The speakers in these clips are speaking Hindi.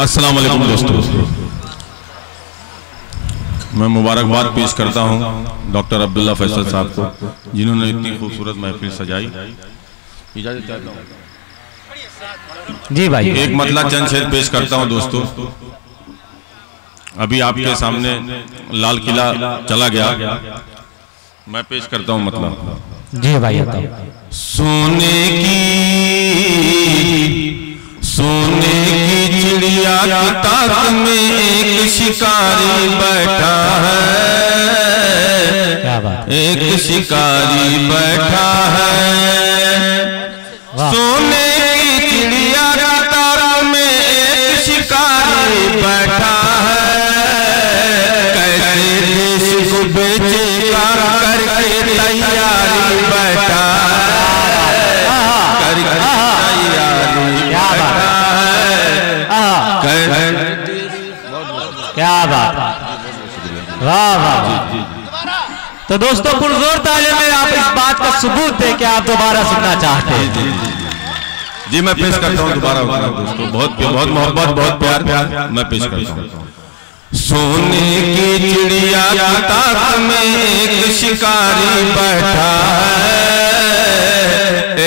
अस्सलाम वालेकुम दोस्तों, मैं मुबारकबाद पेश करता हूं डॉक्टर अब्दुल्ला फैसल साहब को, जिन्होंने इतनी खूबसूरत महफिल सजाई। इजाजत चाहता हूं जी भाई। एक मतला चंद शेर पेश करता हूं दोस्तों। अभी आपके सामने लाल किला चला गया, मैं पेश करता हूं मतलब। जी भाई। सोने की चिड़िया की ताक में एक शिकारी बैठा है, एक शिकारी बैठा है। सोने की चिड़िया की ताक में एक शिकारी बैठा है। कैसे देश को बेचेगा करके तैयारी बैठा है, करके क्या बात, वाह वाह। तो दोस्तों पुरजोर तालियों में आप इस बात का सबूत दे कि आप दोबारा सुनना चाहते हैं। जी मैं पेश करता हूँ दोबारा दोस्तों। बहुत मोहब्बत, बहुत प्यार मैं पेश करता हूँ। सोने की चिड़िया की ताक में एक शिकारी बैठा है,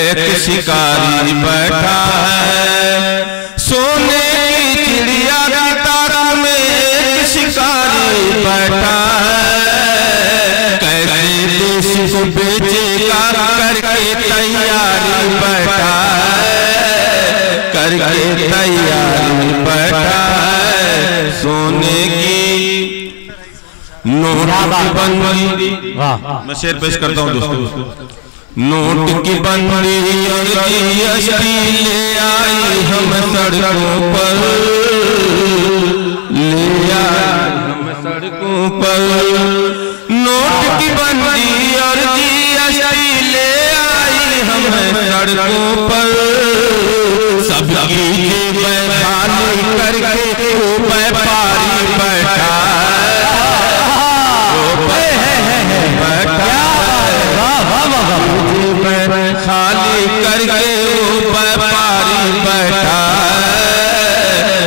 एक शिकारी बैठा है। सोने की चिड़िया की ताक में एक शिकारी बैठा है। कैसे देश को बेचेगा करके तैयारी बैठा है, करके तैयारी बैठा है। सोने की नोट की बंदी, मैं शेर पेश करता हूँ दोस्तों। नोट की बंदी और जीएसटी ले आई हम सड़कों पर, ले आई हम सड़कों पर। नोट की बंदी और जीएसटी ले आई हम सड़कों पर। सबकी जेबें खाली करके व्यापारी बैठा खाली करके व्यापारी बैठा है,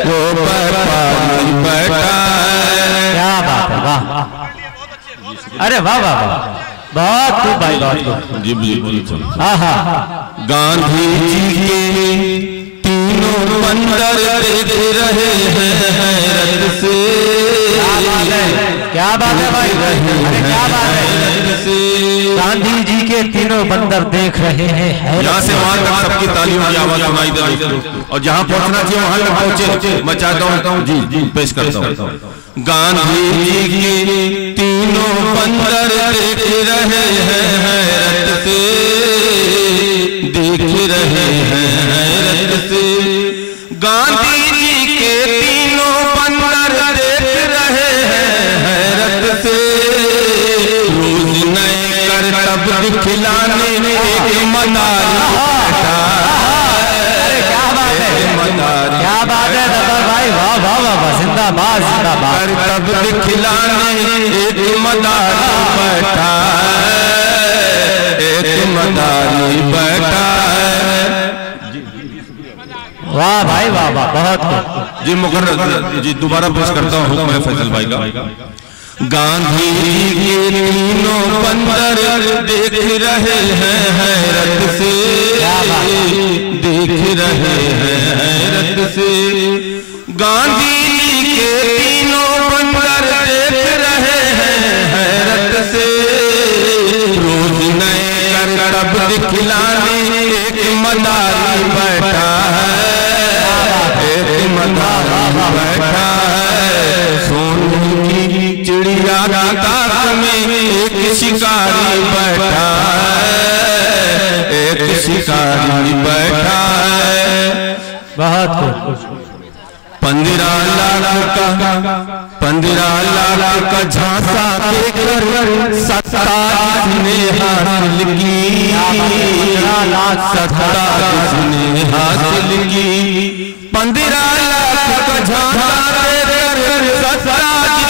वो व्यापारी बैठा है। क्या बात है, वाह। अरे वाह वाह वाह, बहुत खूब भाई, बहुत खूब। जी बिल्कुल। गांधी जी के तीनों बंदर देख रहे हैं हैरत से। क्या बात है भाई, अरे क्या बात है। गांधी जी के तीनों बंदर देख रहे हैं। यहाँ से वहां तक सबकी तालियों की आवाज सुनाई दे रही है, और जहाँ पहुंचना चाहिए वहां तक पहुंचे। मैं चाहता हूँ जी पेश करता हूँ। गांधी जी के तीनों बंदर देख रहे हैं हैरत से, देख रहे हैं हैरत से। गांधी जी के तीनों बंदर देख रहे हैं हैरत से। रोज नए करतब दिखलाने एक मदारी बैठा है। क्या बात है, क्या बात है भाई, वाह वाह वाह, जिंदाबाद जिंदाबाद। करतब दिखलाने एक मदारी बैठा है, एक मदारी बैठा है। वाह भाई वाह वाह, बहुत जी मुकर्रर जी दोबारा पेश करता हूँ हुक्म है फैसल भाई का। गांधी जी के तीनों बंदर देख रहे हैं हैरत से, देख रहे हैं हैरत से। गांधी जी के तीनों बंदर देख रहे हैं हैरत से। रोज नए करतब दिखलाने एक मदारी बैठा है, एक मदारी बैठा है। सोने की चिड़िया की ताक में एक शिकारी बैठा है, एक शिकारी बैठा है। बहुत खूब। 15 लाख का झांसा देकर सत्ता जिसने हासिल की, सत्ता जिसने हासिल की। 15 लाख का झांसा देकर सत्ता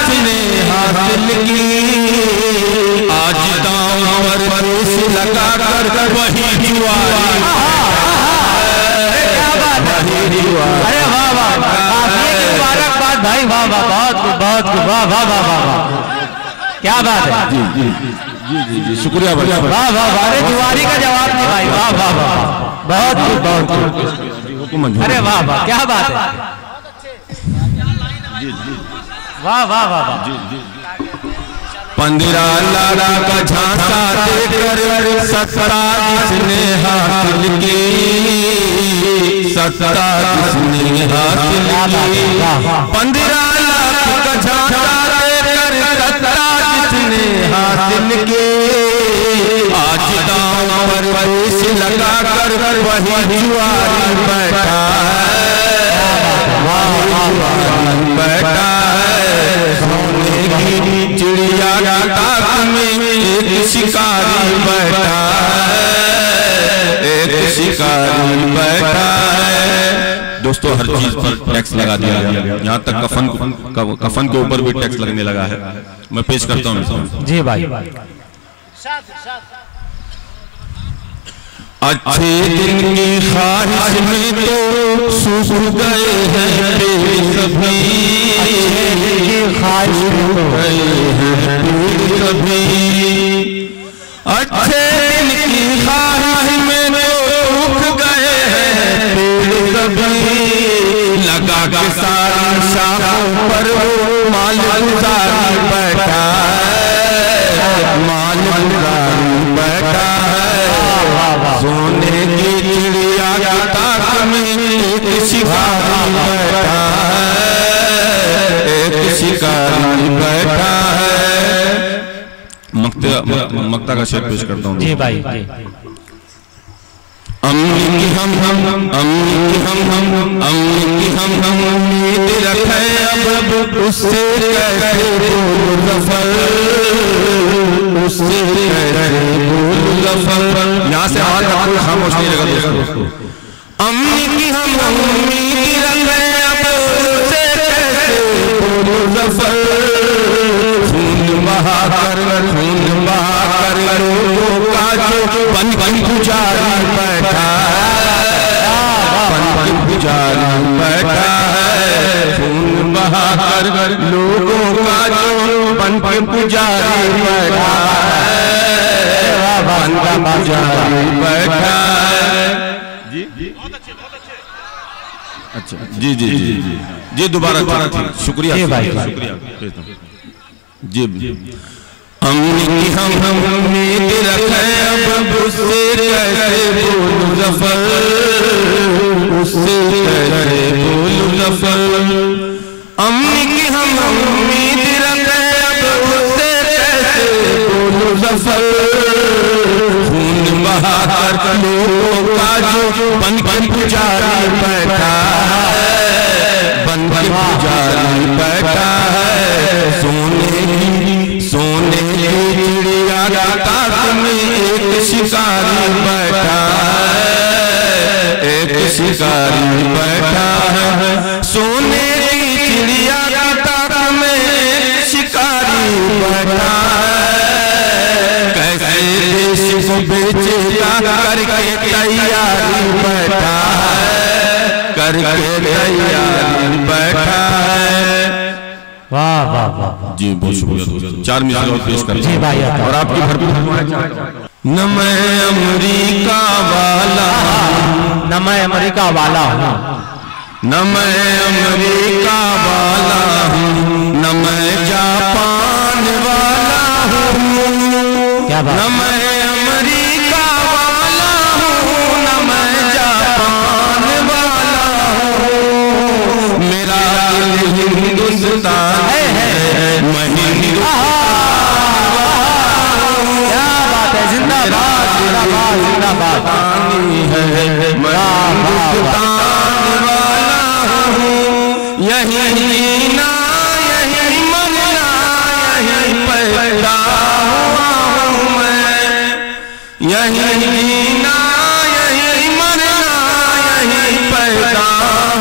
जिसने हासिल की। आज दांव पर देश लगा कर वही जुआरी, अरे वाह वाह, वाह वाह वाह वाह वाह, क्या बात है। जी जी जी जी जी शुक्रिया भाई। वाह वाह वाह, अरे जुआरी का जवाब नहीं भाई, वाह वाह वाह, बहुत खूब बहुत खूब, अरे वाह वाह क्या बात है, वाह वाह वाह वाह। पंदिरा लाला का झांसा देकर सत्ता जिसने हासिल की, सत्ता जिसने हासिल की, पंदिरा लाला का झांसा देकर सत्ता जिसने हासिल की, आज दांव पर पेश लगा कर वही जुआरी बैठा बैठा चिड़िया की ताक में एक शिकारी बैठा है, एक शिकारी बैठा है। दोस्तों हर चीज पर टैक्स लगा दिया गया, यहाँ तक कफन के ऊपर भी टैक्स लगने लगा है। मैं पेश करता हूँ जी भाई। अच्छे दिन की ख्वाहिश में तो सूख गए हैं पेड़ सभी, ख्वाहिश में तो गए हैं पेड़ सभी, अच्छे दिन की ख्वाहिश में तो सूख गए हैं पेड़ सभी, लगा के सारी शाखों पर माल गुजारी बैठा है, माल गुजारी बैठा है, सोने की चिड़िया की ताक में एक शिकारी बैठा है, एक शिकारी बैठा है। मक्ता का शेर पेश करता हूँ जी भाई जी। अम्मी की हम उम्मीद रखे अब उससे कैसे बोलूं ज़फ़र, उससे कैसे बोलूं ज़फ़र। यहाँ से आवाज का कोई खामोश नहीं रहेगा दोस्तों। अम्मी की हम उम्मीद रखे अब उससे कैसे बोलूं ज़फ़र, खून बहा कर लोगों का जो बन पुजारी बैठा है, बन पुजारी बैठा है, खून बहा कर लोगों का जो बन पुजारी बैठा है, बन पुजारी बैठा है। अच्छा जी जी जी जी जी दोबारा शुक्रिया भाई शुक्रिया जी। अम्मी की हम उम्मीद रखे अब उससे कैसे बोलूं ज़फ़र, उससे कैसे बोलूं ज़फ़र। अम्मी की हम उम्मीद रखे अब उससे कैसे बोलूं ज़फ़र, खून बहा कर लोगों का जो बन पुजारी बैठा है, बन पुजारी बैठा है, सोने की चिड़िया की ताक में एक शिकारी बैठा है, एक शिकारी बैठा है, सोने की चिड़िया की ताक में एक शिकारी बैठा है, कैसे देश को बेचेगा करके तैयारी बैठा है, करके तैयारी बैठा है। वाह वाह वाह जी बहुत शुक्रिया दोस्तों। 4 मिनट और पेश करते हैं भाई और आपकी भरपूर। न मैं अमेरिका वाला, न मैं अमेरिका वाला हूँ, न मैं अमेरिका वाला हूँ, न मैं जापान वाला हूँ, क्या बात, न मैं अमेरिका वाला हूँ, न मैं जापान वाला हूँ, मेरा हिंदुस्तान है, मैं क्या बात है, जिंदाबाद जिंदाबाद जिंदाबाद है, मैं हिंदुस्तान वाला हूँ, यही जीना यही मरना यही पैदा हुआ हूँ मैं, यही जीना यही मरना यही पैदा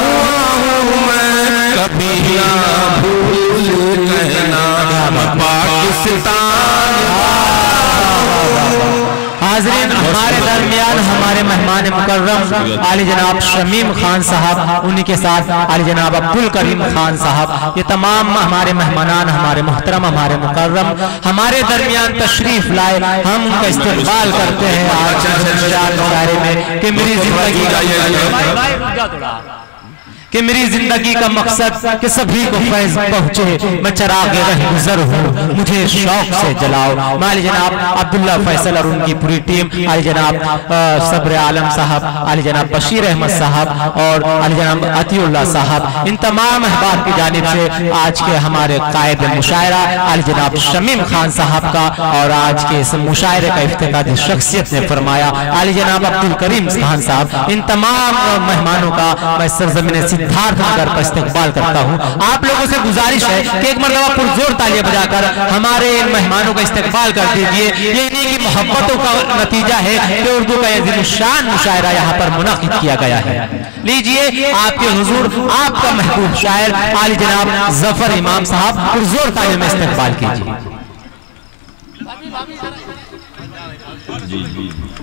हुआ हूँ मैं, कभी ना भूल कहना पाकिस्तान। हाज़रीन हमारे दरमियान हमारे मेहमान मुकर्रम आली जनाब शमीम खान साहब, उन्हीं के साथ आली जनाब अब्दुल करीम खान साहब, ये तमाम हमारे मेहमानान, हमारे मुहतरम, हमारे मुकर्रम हमारे दरमियान तशरीफ लाए। हम उनका इस्तेमाल करते हैं आज मुशायरे में कि मेरी जिंदगी का मकसद कि सभी को फैज पहुंचे, मैं चरागे रह गुजर हूँ, मुझे शौक से जलाओ। माली जनाब अब्दुल्ला फैसल और उनकी पूरी टीम, आली जनाब सब्र आलम साहब, आली जनाब बशीर अहमद साहब और आली जनाब अतीउल्लाह साहब, इन तमाम अहबाब की जानिब से आज के हमारे कायद मुशायरा आली जनाब शमीम खान साहब का और आज के इस मुशायरे का इफ्तिताह जिस शख्सियत ने फरमाया आली जनाब अब्दुल करीम खान साहब, इन तमाम मेहमानों का मैं सरजमीन सिद्धार्थ नगर पर इस्तकबाल करता हूँ। आप लोगों से गुजारिश है कि एक मरतबा पुरजोर तालियां बजाकर हमारे इन मेहमानों का इस्तकबाल कर दीजिए। ये इन्हीं की मोहब्बतों का नतीजा है कि उर्दू का यह शान मुशायरा यहाँ पर मुनाकिद किया गया है। लीजिए आपके हुजूर आपका महबूब शायर आली जनाब जफर इमाम साहब पुरजोर तालियों में इस्तकबाल कीजिए।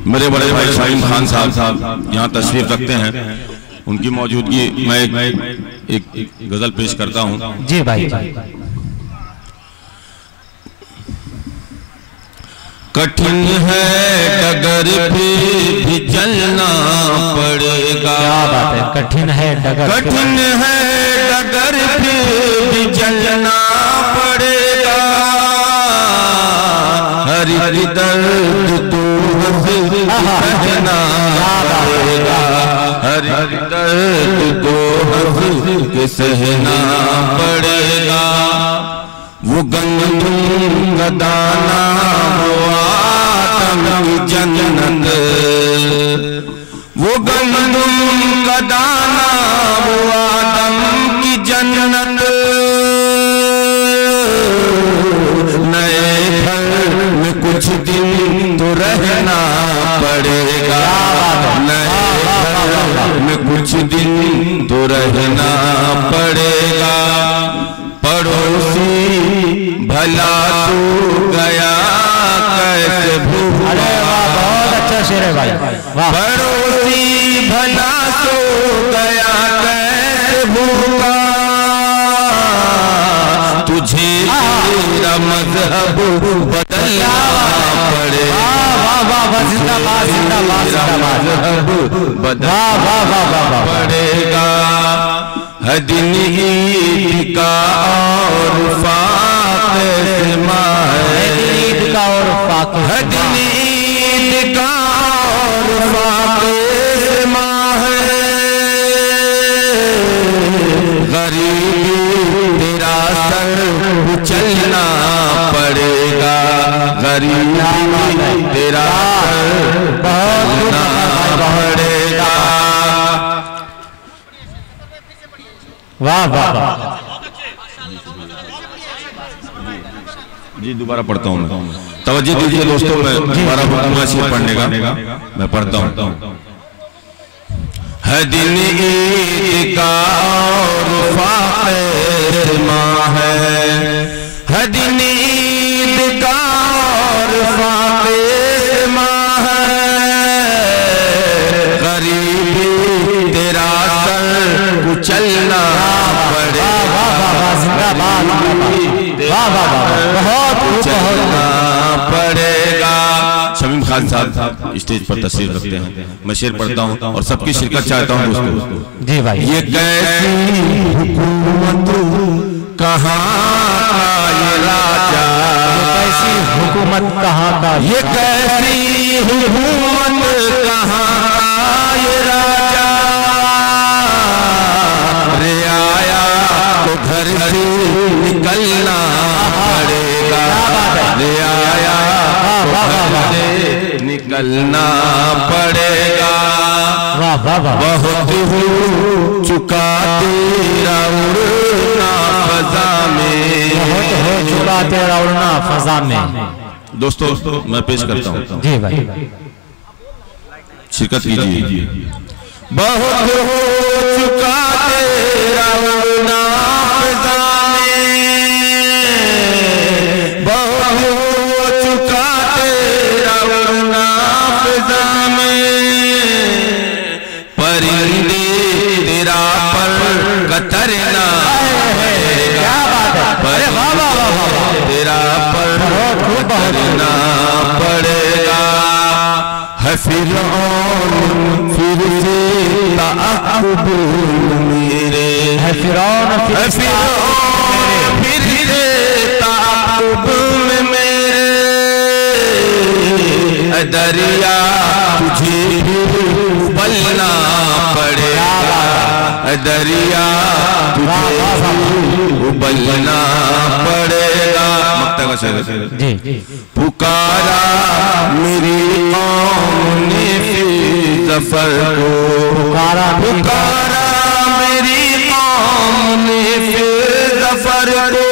मेरे बड़े भाई शमीम खान साहब यहाँ तशरीफ रखते हैं, उनकी मौजूदगी मैं एक गजल पेश करता हूँ। जी भाई। कठिन है डगर भी चलना पड़ेगा। क्या बात है, कठिन है डगर, कठिन है डगर भी चलना पड़ेगा। हरि हरि दर्द तो सहना पड़ेगा, हरि हरि दर्द तो के सहना पड़ेगा। वो गंदम का दाना जन्नत, वो गंदम का दाना वो आदम की जन्नत। नए घर में कुछ दिन तो रहना पड़ेगा, नए घर में कुछ दिन तो रहना पड़ेगा। पड़ोसी भला तू गया कैसे भूला, बहुत अच्छा शेर है भाई, पड़ोसी भला तो गया कैसे भूला। तुझे तेरा मजहब बदलना पड़ेगा, जिंदाबाद जिंदाबाद जिंदाबाद, मजहब बदलना पड़ेगा। है दिन ईद का और फाक़े से माहे, ईद का और फाक़े, है दिन ईद का और फाक़े से माहे। गरीबी तेरा सर कुचलना पड़ेगा, गरीबी तेरा सर कुचलना पड़ेगा। वाह वाह वाह। जी दोबारा पढ़ता हूँ मैं, तवज्जो दीजिए दोस्तों, मैं दोबारा पढ़ने का मैं पढ़ता हूँ। है दिन ईद का और फाक़े से माहे, है दिन ईद का और फाक़े से माहे। गरीबी तेरा सर कुचलना पड़ेगा, चलना पड़ेगा। शमीम खान साहब स्टेज पर तशरीफ रखते हैं, मैं शेर पढ़ता हूँ और सबकी शिरकत चाहता हूँ दोस्तों। जी भाई। ये कैसी हुकूमत कहाँ का ये राजा, कैसी हुकूमत कहाँ का, ये कैसी हुकूमत कहाँ का ये राजा। रे आया तो घर से निकलना पड़ेगा, रे आया तो घर से निकलना पड़ेगा। बहुत हो चुका तेरा उड़ना फजा में, बहुत हो चुका तेरा उड़ना फजा में। दोस्तों मैं पेश करता हूँ। जी भाई, शिरकत कीजिए। बहुत हो चुका तेरा उड़ना फजा में, बहुत हो चुका तेरा उड़ना फजा है फिरौन फिर से ताक़ुब मेरे, है फिरौन फिर से ताक़ुब मेरे, दरिया तुझे उबलना पड़ेगा, दरिया तुझे उबलना पड़ेगा। मक्ता का शेर जी। पुकारा मेरी कौम ने फिर ज़फ़र को, पुकारा मेरी कौम ने फिर ज़फ़र को,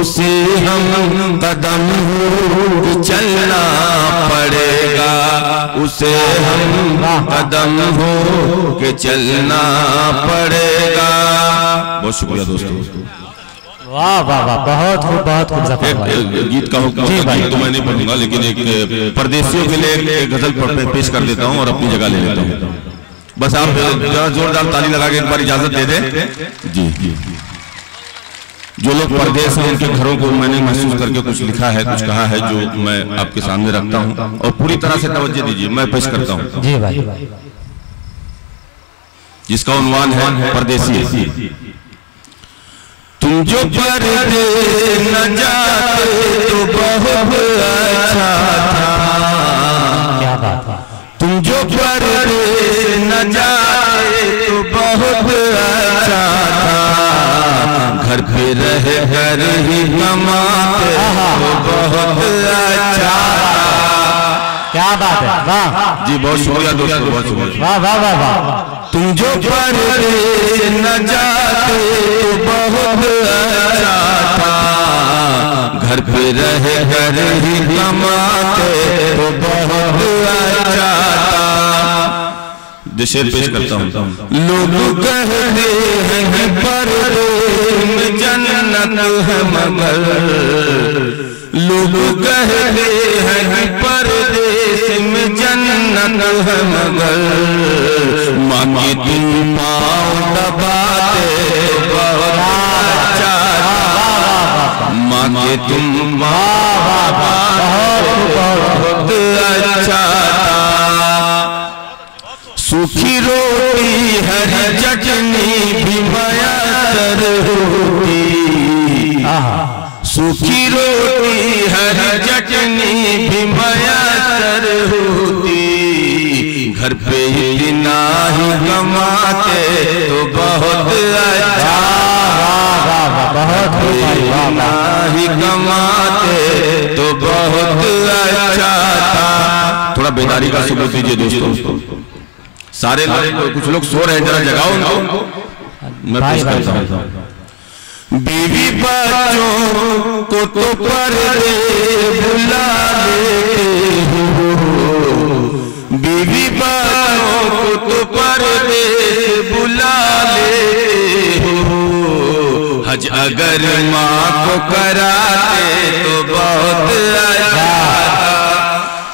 उसे हम कदम चलना पड़ेगा, उसे हम कदम हो के चलना पड़ेगा। बहुत शुक्रिया दोस्तों। वाह वाह वाह, बहुत खूब गीत का हुक्म तो मैं नहीं पढ़ूंगा, लेकिन एक परदेशियों के लिए एक गजल पेश कर देता हूँ और अपनी जगह ले लेता हूँ। बस आप जोरदार ताली लगा के एक बार इजाजत दे दें जी। जो लोग परदेश हैं उनके घरों को मैंने महसूस करके कुछ लिखा है, कुछ कहा है, जो मैं आपके सामने रखता हूं और पूरी तरह से तवज्जो दीजिए, मैं पेश करता हूं जी भाई। जिसका उन्वान है परदेसी। तुम जो परदेस न जाते तो बहुत अच्छा था, क्या बात है। तुम जो परदेस न जाते तो बहुत अच्छा था, घर पे रह कर ही कमाते तो बहुत अच्छा। क्या बात है, वाह जी, बहुत शुक्रिया दोस्तों, बहुत शुक्रिया। वाह वाह वाह वाह। तुम जो परदेस न जाते तो बहुत अच्छा था, घर पे रह कर ही कमाते तो बहुत अच्छा था। शेर पेश करता हूँ। लोग कहते हैं परदेस में जन्नत है मगर, लोग कहते हैं परदेस में जन्नत है मगर, माँ के तुम पाँव दबाते बहुत अच्छा था, माँ के तुम पाँव बहुत अच्छा था। सूखी रोटी हरी चटनी भी मयसर होती, सूखी रोटी हरी चटनी भी मयसर होती, घर पे इतना ही कमाते तो बहुत अच्छा, बहुत इतना ही कमाते तो बहुत अच्छा था। थोड़ा बेदारी का सबूत दीजिए दोस्तों, सारे लोग, कुछ लोग सो रहे हैं, जरा जगाओ उनको। मैं पेश करता हूं। बीवी बच्चों को तो परदेस बुला लेते हो, बीवी बच्चों को तो परदेस बुला लेते हो, हज अगर माँ को कराते तो बहुत अच्छा,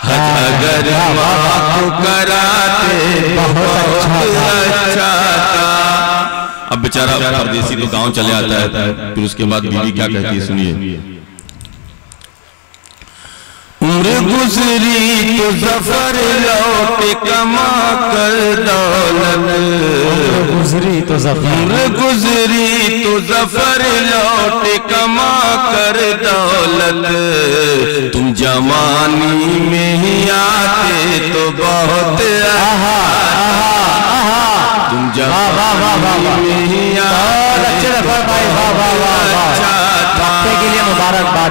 हज अगर माँ को कराते बहुत अच्छा था। अब बेचारा परदेसी तो गांव चले आता है, फिर उसके बाद बीवी क्या कहती है सुनिए। उम्र गुजरी तो ज़फ़र लौटे कमा कर दौलत, गुजरी तो उम्र गुजरी तो ज़फ़र लौटे कमा कर दौलत, तुम जवानी में ही आते तो बहुत अच्छा, तुम जवानी में ही आते अच्छे भाई, वाह वाह वाह, अच्छा था के लिए मुबारकबाद।